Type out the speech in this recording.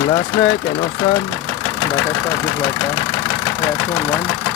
Last night, I know son, but I thought this like that. I had shown one.